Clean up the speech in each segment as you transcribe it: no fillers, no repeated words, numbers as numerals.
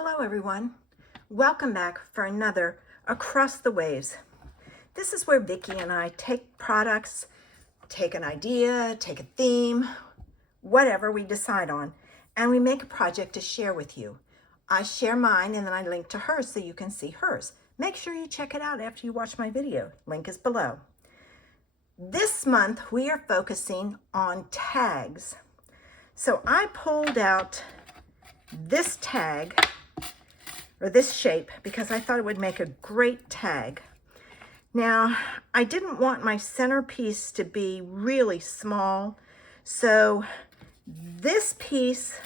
Hello everyone. Welcome back for another Across the Waves. This is where Vicky and I take products, take an idea, take a theme, whatever we decide on, and we make a project to share with you. I share mine and then I link to hers so you can see hers. Make sure you check it out after you watch my video. Link is below. This month we are focusing on tags. So I pulled out this tag, or this shape, because I thought it would make a great tag. Now, I didn't want my centerpiece to be really small, so this piece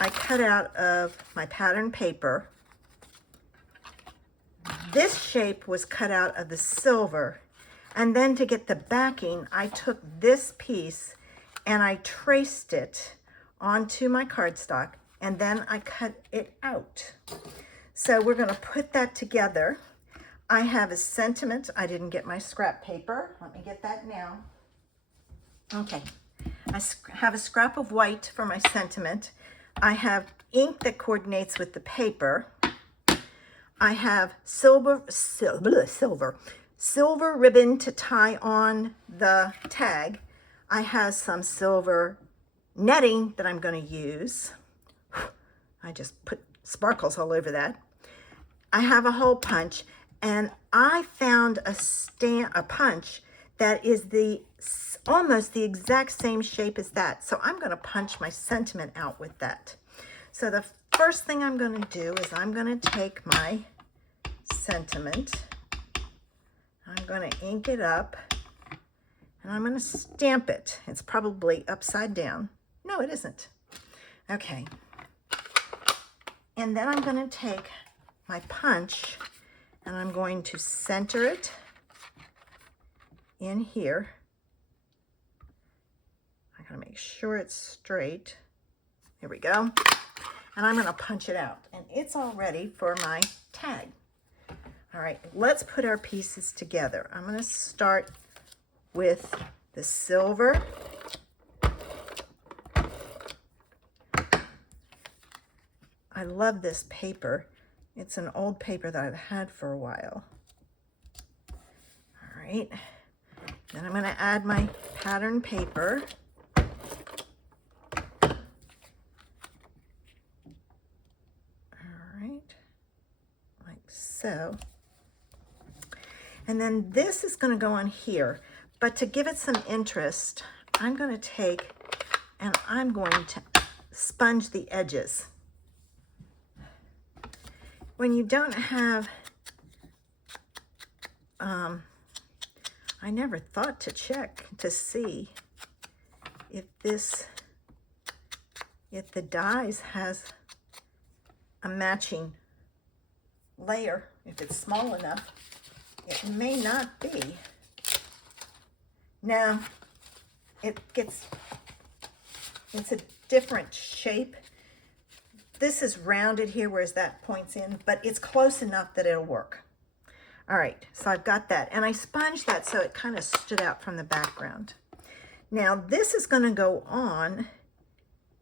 I cut out of my pattern paper. This shape was cut out of the silver, and then to get the backing, I took this piece and I traced it onto my cardstock, and then I cut it out. So we're going to put that together. I have a sentiment. I didn't get my scrap paper. Let me get that now. Okay. I have a scrap of white for my sentiment. I have ink that coordinates with the paper. I have silver ribbon to tie on the tag. I have some silver netting that I'm going to use. I just put sparkles all over that. I have a hole punch, and I found a punch that is almost the exact same shape as that. So I'm going to punch my sentiment out with that. So the first thing I'm going to do is I'm going to take my sentiment. I'm going to ink it up, and I'm going to stamp it. It's probably upside down. No, it isn't. Okay. And then I'm going to take my punch and I'm going to center it in here. I gotta make sure it's straight. Here we go. And I'm going to punch it out, and it's all ready for my tag. All right, let's put our pieces together. I'm going to start with the silver. I love this paper. It's an old paper that I've had for a while. All right. Then I'm going to add my pattern paper. All right. Like so. And then this is going to go on here. But to give it some interest, I'm going to take and I'm going to sponge the edges. When you don't have, I never thought to check to see if the dies has a matching layer. If it's small enough, it may not be. Now, it's a different shape. This is rounded here, whereas that points in, but it's close enough that it'll work. All right, so I've got that, and I sponged that so it kind of stood out from the background. Now, this is going to go on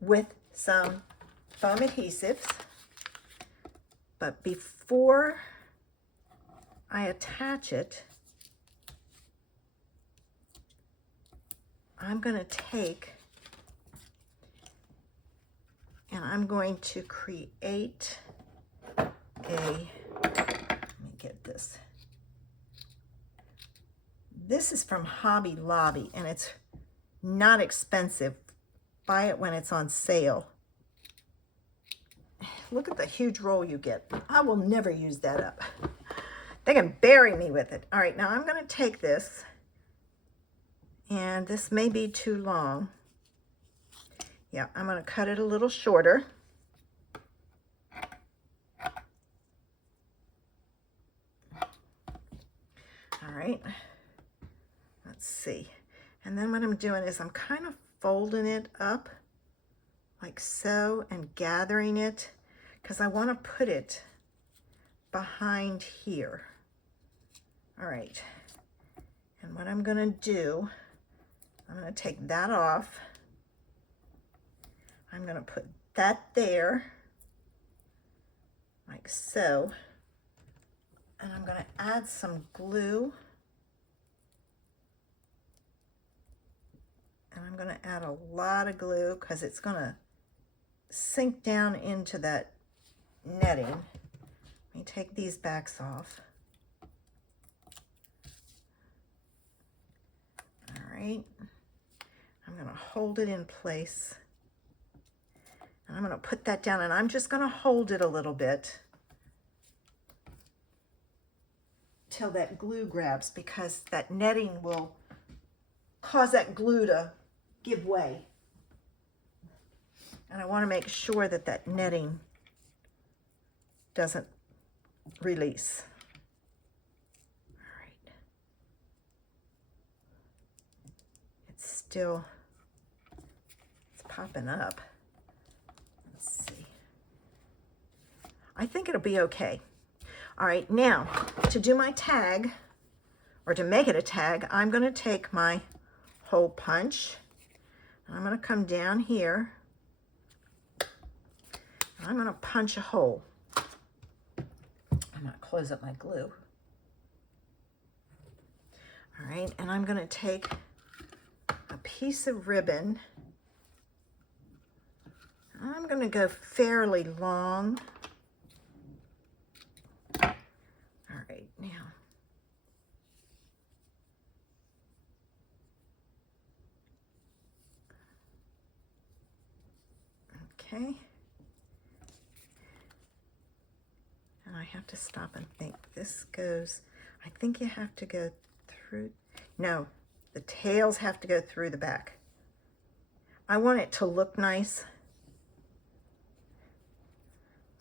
with some foam adhesives, but before I attach it, I'm going to take and I'm going to create let me get this. This is from Hobby Lobby, and it's not expensive. Buy it when it's on sale. Look at the huge roll you get. I will never use that up. They can bury me with it. All right, now I'm going to take this, and this may be too long. Yeah, I'm going to cut it a little shorter. All right, let's see. And then what I'm doing is I'm kind of folding it up like so and gathering it because I want to put it behind here. All right, and what I'm going to do, I'm going to take that off. I'm going to put that there. like so. And I'm going to add some glue. And I'm going to add a lot of glue because it's going to sink down into that netting. Let me take these backs off. All right. I'm going to hold it in place. And I'm going to put that down, and I'm just going to hold it a little bit till that glue grabs, because that netting will cause that glue to give way. And I want to make sure that that netting doesn't release. All right. It's popping up. Let's see. I think it'll be okay. All right, now to do my tag, or to make it a tag, I'm going to take my hole punch. And I'm going to come down here. And I'm going to punch a hole. I'm going to close up my glue. All right, and I'm going to take a piece of ribbon. I'm going to go fairly long. All right, now. Okay. And I have to stop and think. This goes, I think you have to go through, no, the tails have to go through the back. I want it to look nice.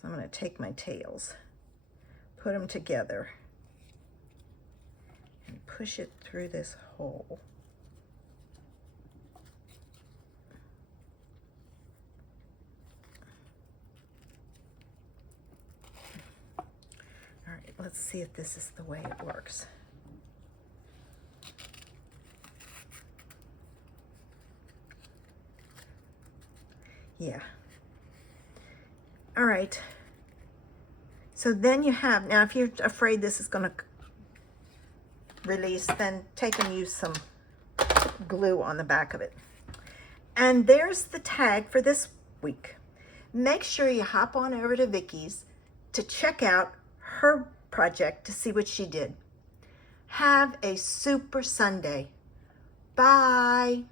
So I'm going to take my tails, put them together, and push it through this hole. All right, let's see if this is the way it works. Yeah. All right. So then you have, now if you're afraid this is going to release, then take and use some glue on the back of it. And there's the tag for this week. Make sure you hop on over to Vicky's to check out her project to see what she did. Have a super Sunday. Bye.